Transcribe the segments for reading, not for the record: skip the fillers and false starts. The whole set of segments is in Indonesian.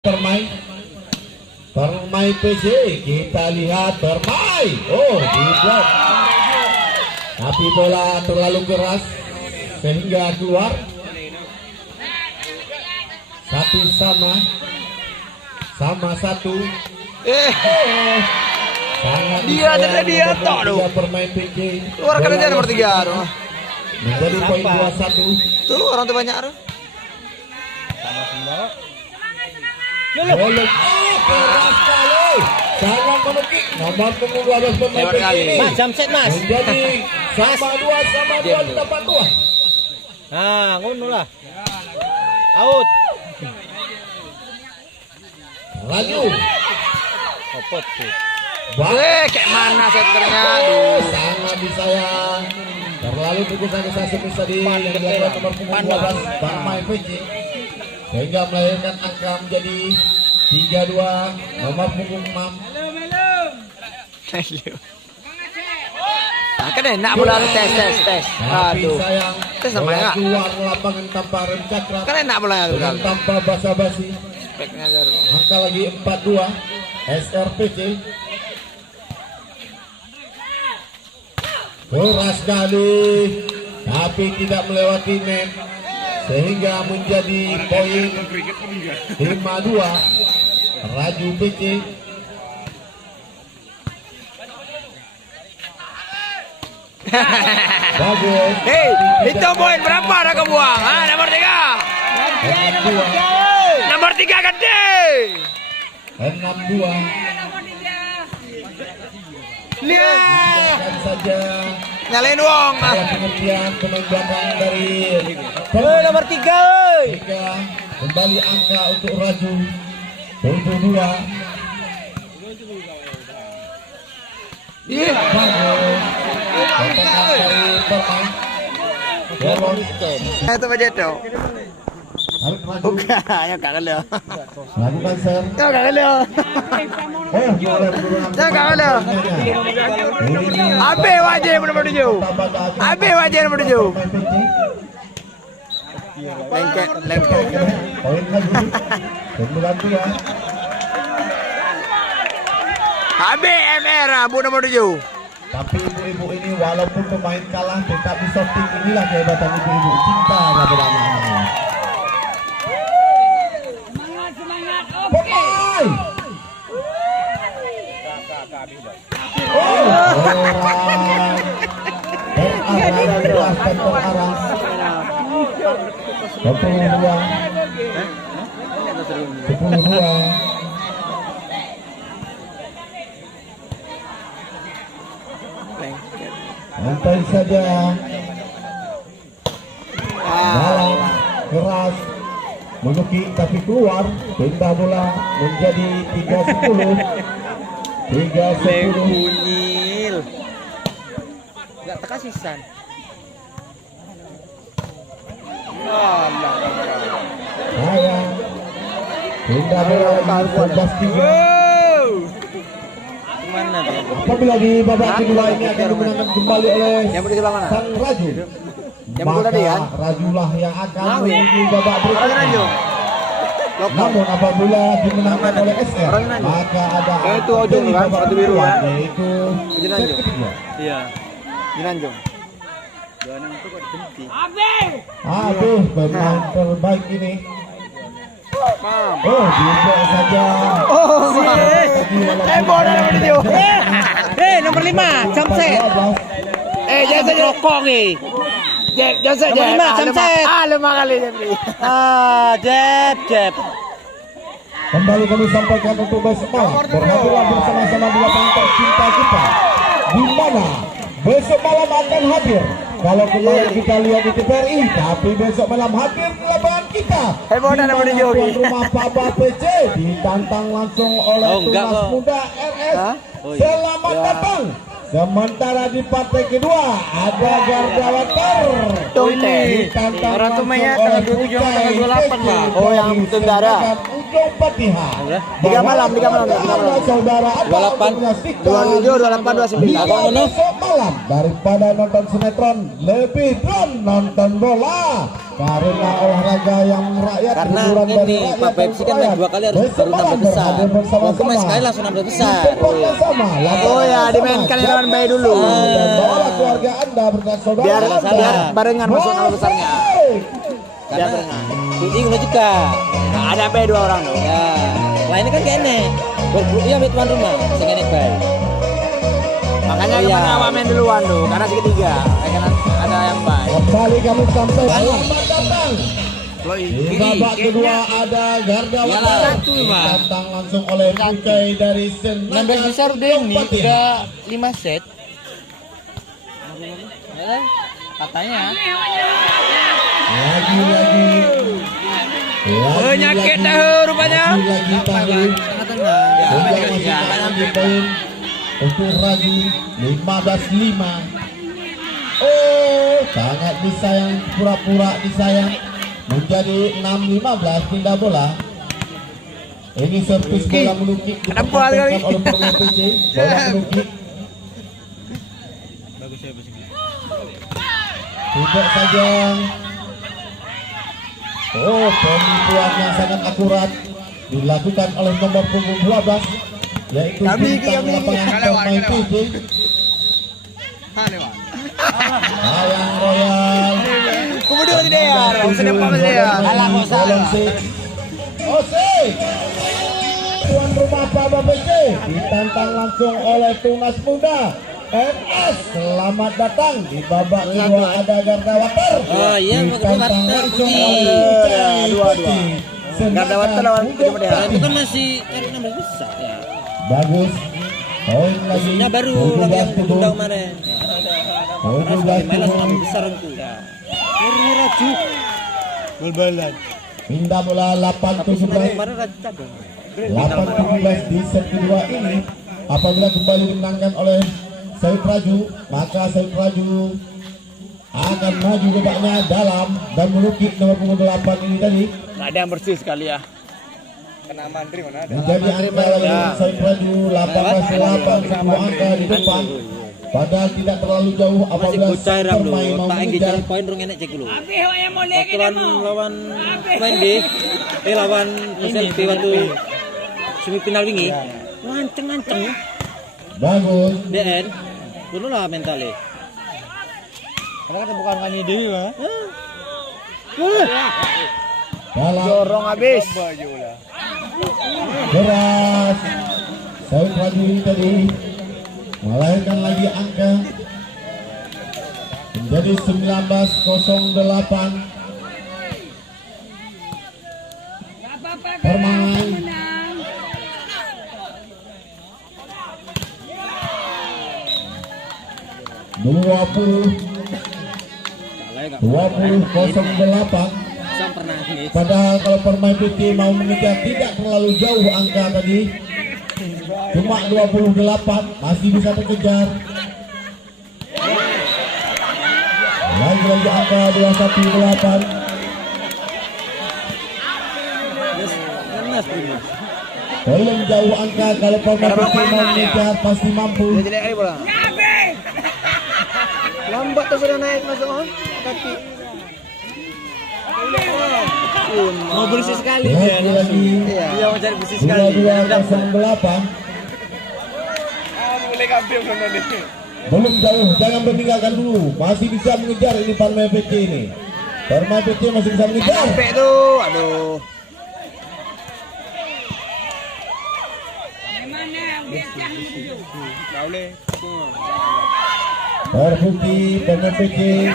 Permai PC, kita lihat Permai. Oh, diblok. Tapi bola terlalu keras sehingga keluar. Sama-satu. Sangat dia tok loh. Permai PC. Keluar kerja nomor 3 loh. Menjadi poin 21. Tuh orang tuh banyak loh. Sama semua. Keras sekali. Jangan menukik. Nomor punggung 12 pemain PC ini. Mas, jam set mas. Menjadi sama dua dapat dua. Nah, ngono lah. Out. Laju. Opot tuh. Kayak mana setternya? Aduh. Sangat disayang. Terlalu tergesa-gesa bisa dilakukan nomor punggung 12 Permai PC. Sehingga melahirkan angka menjadi 3-2 nomor punggung 6. Nah, kan enak bola tes. Tapi Aduh. sayang Tes sama bola ya? keluar lapangan tanpa rencakra, Kan enak bolanya tuh. dengan tanpa basa-basi. Speknya aja loh. Angka lagi 4-2 SRPC. Keras sekali tapi tidak melewati net sehingga menjadi poin 5-2 Raju PC. Bagus. Hei, itu poin berapa ada kebuang? Nomor 3. Nomor 3 gede. 6-2. Lihat. Kan saja Nyalain wong. ada pengertian pemain belakang dari Nomor 3. Sehingga kembali angka untuk Raju 7-2. Iya. Bagus. Potongan dari Permai. Bolos. Itu aja tuh. Harus maju. Bukan, ya kangen lo. Lakukan serve. Ya kangen lo. Boleh berulang. Ya kangen lo. Abe wajib nomor 7. Abe wajib nomor 7. Lengket. Poin lagi. 9-2. Abe MR bu nomor 7. Tapi ibu-ibu ini walaupun pemain kalah tetapi shooting inilah kehebatan ibu-ibu cinta kepada anak-anaknya. Pemain. Terarah dan terarah. 10-2. Santai saja. Dalam keras menukik tapi keluar. Pindah bola menjadi 3-10. 3-10. Bunyil. Enggak teka sisan. Sayang. Pindah bola lagi 11-3. Mana tuh? Apabila di babak kedua ini akan dimenangkan kembali oleh Yang di sebelah mana? sang Raju, Yang pukul tadi kan? Rajulah yang akan menuju babak berikutnya. Lokal. Namun apabila dimenangkan oleh SR, maka ada Itu ujung dari kan, babak sepatu biru kedua, kan? yaitu Ujung set Anjung. ketiga. Iya. Jinanjung. Aduh, pemain terbaik ini. Oh, dibuat saja. Bola nomor 7. Nomor 5, jam set. Jangan saja rokok nih. Jangan saja. Nomor 5, jam set. Lemah kali Jepri. Jeb. Kembali kami sampaikan untuk besok malam berhadiran bersama-sama di lapangan tercinta kita, di mana besok malam akan hadir. Kalau kemarin kita lihat di TVRI, tapi besok malam hadir di lapangan kita. Bola nomor 7. Tuan rumah Papa PC ditantang langsung oleh Oh, enggak Tunas kok. Muda RS. Hah? Oh, iya. Selamat datang Sementara di partai kedua ada Garda Water. Ditantang Orang langsung Tumaya oleh tanggal 27 sama tanggal 28, Pak. Oh, yang tentara. Ujung Patiha. 3 malam. Saudara, apa 28, menyaksikan 27, 28, 29. Bila besok malam daripada nonton sinetron, lebih drone nonton bola. Karena olahraga yang rakyat, Karena hiburan dari ini rakyat Pak Pepsi kan main 2 kali harus besok baru malam 16 besar. berhadir bersama-sama. Waktu main sekali langsung 16 besar. Di tempat yang sama, Oh ya, dimainkan yang lawan bayi dulu. Dan bawalah keluarga Anda berkat saudara Biar Anda. barengan masuk nama besarnya. Biar barengan. Kucing lo juga. Nah, ada bayi 2 orang dong. Ya. Lainnya kan kayaknya. Bergrup ya tuan rumah. Sekali bayi. Makanya kenapa main duluan tuh? Karena segitiga. Karena ada yang baik. Kembali kami sampai selamat datang. Di babak kedua ada Garda Water ditantang langsung oleh Bukai dari Senayan. 16 besar udah ini udah 5 set. Katanya. Lagi-lagi. Penyakit tahu rupanya. Lagi tahu. Sudah masih di poin untuk Raju 15-5. Oh, sangat disayang, pura-pura disayang. Menjadi 6-15 pindah bola. Ini servis bola melukit dipertahankan oleh pemain PC. Bola melukit. Tidak saja. Oh, penipuan yang sangat akurat dilakukan oleh nomor punggung 12, yaitu bintang lapangan pemain PC. Hayang Royal. Kemudian tidak ya, sudah pamer ya. Alah Tuan rumah Paba PC ditantang langsung oleh Tunas Muda MS. Selamat datang di babak kedua ada Garda Water. Oh iya, ditantang langsung oleh Garda Water lawan Ujung Patiha. itu kan masih 16 besar ya. Bagus. Poin lagi. Maksudnya baru yang undang kemarin. Terus main langsung 16 besar itu. Ini Raju. Bal-balan. Pindah bola 8-17. Kemarin Raju cabang. 8-17 di set kedua ini. Apabila kembali dimenangkan oleh Said Raju, maka Said Raju akan maju babaknya dalam dan melukit nomor punggung 8 ini tadi. Nggak ada yang bersih sekali ya. Kena mantri mana ada. Menjadi angka lagi Said Raju 18-8, sebuah angka di depan. Padahal tidak terlalu jauh apabila pemain mau mengejar. Poin rong enek cek dulu. Waktu lawan main B, lawan SLB waktu semifinal wingi. Lanceng-lanceng. Bagus. DN. Dulu lah mentalnya. Karena kan bukan kami dewi, Pak. Dalam Dorong habis. keras. Said Raju ini tadi melahirkan lagi angka menjadi 19-08. Permain 20-08. Padahal kalau Permai PT mau mengejar tidak terlalu jauh angka tadi, cuma 28, masih bisa terkejar. Lagi-lagi angka 21-8. Belum jauh angka, kalau Permai PT mau mengejar pasti mampu. Lambat tuh sudah naik masuk kaki. Mau bersih sekali dia. Lagi-lagi Iya, mau cari bersih sekali. 22-08. Belum jauh, jangan meninggalkan dulu. Masih bisa mengejar ini Permai PT ini. Permai PT masih bisa mengejar. Sampai tuh, aduh. Terbukti Permai PT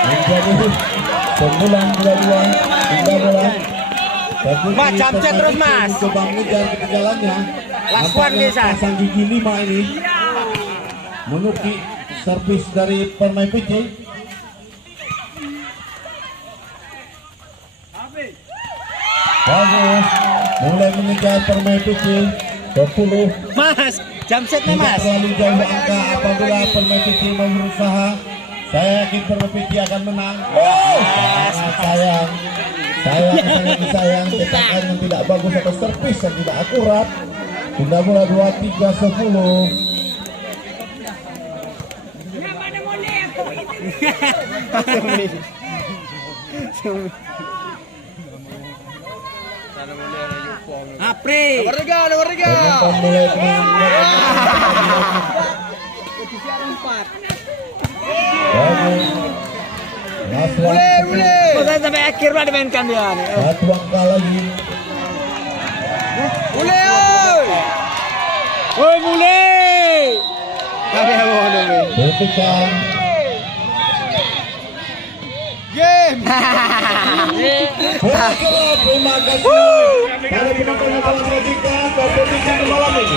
menjadi 9-22 hingga bola. Mas, capcet terus, Mas. Coba mengejar ketinggalannya. Last one, Desa. Pasang gigi 5 ini menukik servis dari Permai PT. Bagus, mulai mengejar Permai PT. 10. Mas, jam setnya Tidak mas. terlalu jauh angka apabila Permai Piti mau berusaha. Saya yakin Permai Piti akan menang. Sangat sayang. Sangat sayang. Tekanan yang tidak bagus atau servis yang tidak akurat. Sudah mulai 23-10. Apri. Penonton mulai Saya sampai akhir lah dimainkan dia. satu angka lagi. Woi mulai. Kami mau dong. Berikan. Terima kasih. Para penonton yang telah menyaksikan kompetisi malam ini.